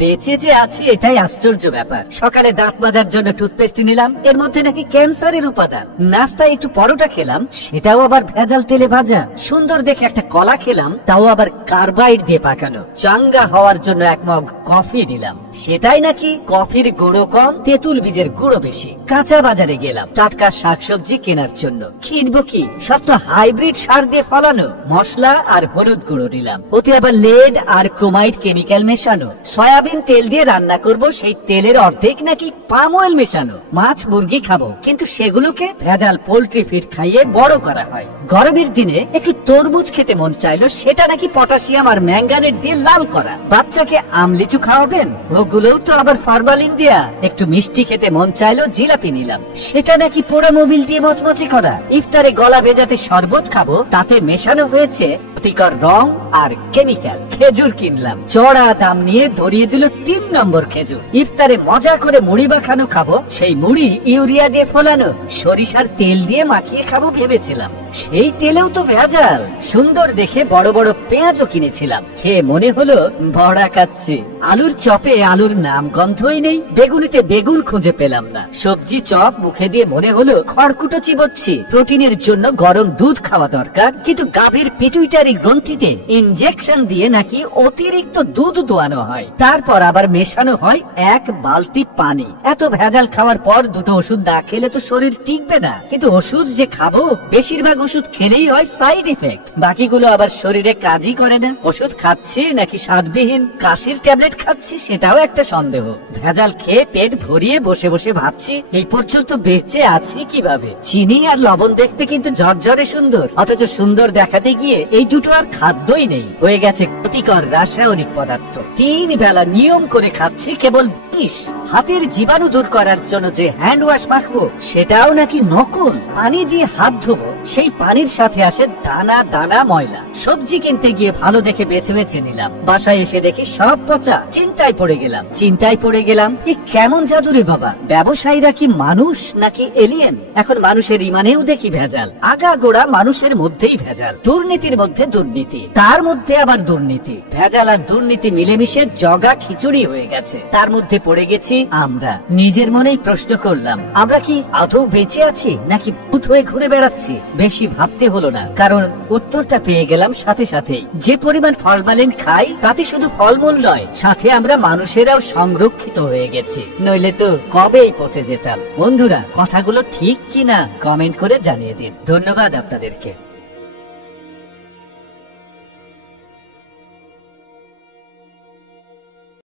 বেঁচে যে আছি এটাই আশ্চর্য ব্যাপার। সকালে দাঁত মাজার জন্য টুথপেস্ট নিলাম, এর মধ্যে নাকি ক্যান্সারের উপাদান। নাস্তায় একটু পরোটা খেলাম, সেটাও আবার ভেজাল তেলে ভাজা। সুন্দর দেখে একটা কলা খেলাম, তাও আবার কার্বাইড দিয়ে পাকানো। চাঙ্গা হওয়ার জন্য এক মগ কফি নিলাম, সেটাই নাকি কফির গুঁড়ো কম, তেঁতুল বীজের গুঁড়ো বেশি। কাঁচা বাজারে গেলাম টাটকা শাকসবজি কেনার জন্য, কিনবো কি, সব তো হাইব্রিড সার দিয়ে ফলানো। মশলা আর হলুদ গুঁড়ো নিলাম, ওতে আবার লেড আর ক্রোমাইড কেমিক্যাল মেশানো। সয়াবিন তেল দিয়ে রান্না করব, সেই তেলের অর্ধেক নাকি পাম অয়েল মেশানো। মাছ মুরগি খাবো, কিন্তু সেগুলোকে ভেজাল পোল্ট্রি ফিড খাইয়ে বড় করা হয়। গরমের দিনে একটু তরমুজ খেতে মন চাইলো, সেটা নাকি পটাশিয়াম আর ম্যাঙ্গানেট দিয়ে লাল করা। বাচ্চাকে আমলিচু খাওয়াবেন, ওগুলোও তো আবার ফরমালিন দেয়া। একটু মিষ্টি খেতে মন চাইলো, জিলাপি নিলাম, সেটা নাকি পোড়া মোবিল দিয়ে মচমচে করা। ইফতারে গলা ভেজাতে শরবত খাবো, তাতে মেশানো হয়েছে ক্ষতিকর রং আর কেমিক্যাল। খেজুর কিনলাম, চড়া দাম নিয়ে ধরিয়ে দিল 3 নম্বর খেজুর। ইফতারে মজা করে মুড়ি মাখানো খাবো, সেই মুড়ি ইউরিয়া দিয়ে ফোলানো। সরিষার তেল দিয়ে মাখিয়ে খাবো ভেবেছিলাম, সেই তেলেও তো ভেজাল। সুন্দর দেখে বড় বড় পেঁয়াজও কিনেছিলাম, খেয়ে মনে হলো বড়া খাচ্ছি। আলুর চপে আলুর নাম গন্ধই নেই, বেগুনিতে বেগুন খুঁজে পেলাম না। সবজি চপ মুখে দিয়ে মনে হলো খড়কুটো চিবোচ্ছি। প্রোটিনের জন্য গরম দুধ খাওয়া দরকার, কিন্তু গাভীর পিটুইটারি গ্রন্থিতে ইনজেকশন দিয়ে নাকি অতিরিক্ত দুধ দোয়ানো হয়, তারপর আবার মেশানো হয় 1 বালতি পানি। এত ভেজাল খাওয়ার পর 2টো ওষুধ না খেলে তো শরীর টিকবে না। কিন্তু ওষুধ যে খাবো, বেশিরভাগ ওষুধ খেলেই হয় সাইড ইফেক্ট, বাকিগুলো আবার শরীরে কাজই করে না। ওষুধ খাচ্ছি নাকি স্বাদবিহীন কাশির ট্যাবলেট খাচ্ছি, সেটাও একটা সন্দেহ। ভেজাল খেয়ে পেট ভরিয়ে বসে বসে ভাবছি এই পর্যন্ত বেঁচে আছি কিভাবে। চিনি আর লবণ দেখতে কিন্তু ঝরঝরে সুন্দর, অথচ সুন্দর দেখাতে গিয়ে এই দুটো আর খাদ্যই নেই, হয়ে গেছে ক্ষতিকর রাসায়নিক পদার্থ। 3 বেলা নিয়ম করে খাচ্ছি কেবল বিষ। হাতের জীবাণু দূর করার জন্য যে হ্যান্ড ওয়াশ মাখবো, সেটাও নাকি নকল। পানি দিয়ে হাত ধোবো, সেই পানির সাথে আসে দানা দানা ময়লা। সবজি কিনতে গিয়ে ভালো দেখে বেছে বেছে নিলাম, বাসায় এসে দেখি সব পচা। চিন্তায় পড়ে গেলাম এ কেমন জাদু রে বাবা। ব্যবসায়ীরা কি মানুষ নাকি এলিয়েন? এখন মানুষের ইমানেও দেখি ভেজাল, আগাগোড়া মানুষের মধ্যেই ভেজাল। দুর্নীতির মধ্যে দুর্নীতি, তার মধ্যে আবার দুর্নীতি। ভেজাল আর দুর্নীতি মিলেমিশে জগা খিচুড়ি হয়ে গেছে। তার মধ্যে পড়ে গেছি আমরা। নিজের মনেই প্রশ্ন করলাম, আমরা কি আদৌ বেঁচে আছি নাকি ভূত হয়ে ঘুরে বেড়াচ্ছি? বেশি ভাবতে হলো না, কারণ উত্তরটা পেয়ে গেলাম সাথে সাথেই। যে পরিমাণ ফরমালিন খাই, তাতে শুধু ফলমূল নয়, সাথে আমরা মানুষেরাও সংরক্ষিত হয়ে গেছি, নইলে তো কবেই পচে যেতাম। বন্ধুরা, কথাগুলো ঠিক কিনা কমেন্ট করে জানিয়ে দিন। ধন্যবাদ আপনাদেরকে।